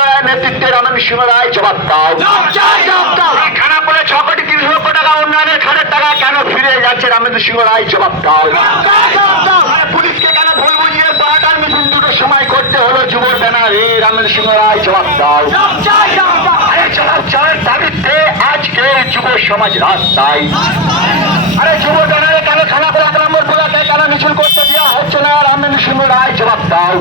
রায় নেতৃত্বে রামেন্দ্র সিংহ রায় জবাব ছ কোটি তিরিশ লক্ষ টাকা উন্নয়নের টাকা কেন ফিরে যাচ্ছে? রামেন্দ্র সিংহ রায় জবাব পুলিশকে কেন ভুল বুঝিয়ে সময় করে হলো যুবর ব্যানার রে রামেন্দ্র সিংহ রায় জবাব দাও। আরে জবাব চাওয়ার দাবিতে আজকে যুব সমাজ রাস্তায়। আরে যুব ব্যানারে কেন খানাপুর এক নম্বর বোলাকে কেন মিছিল করতে দেওয়া হচ্ছে না? রামেন্দ্র সিংহ রায় জবাব দাও।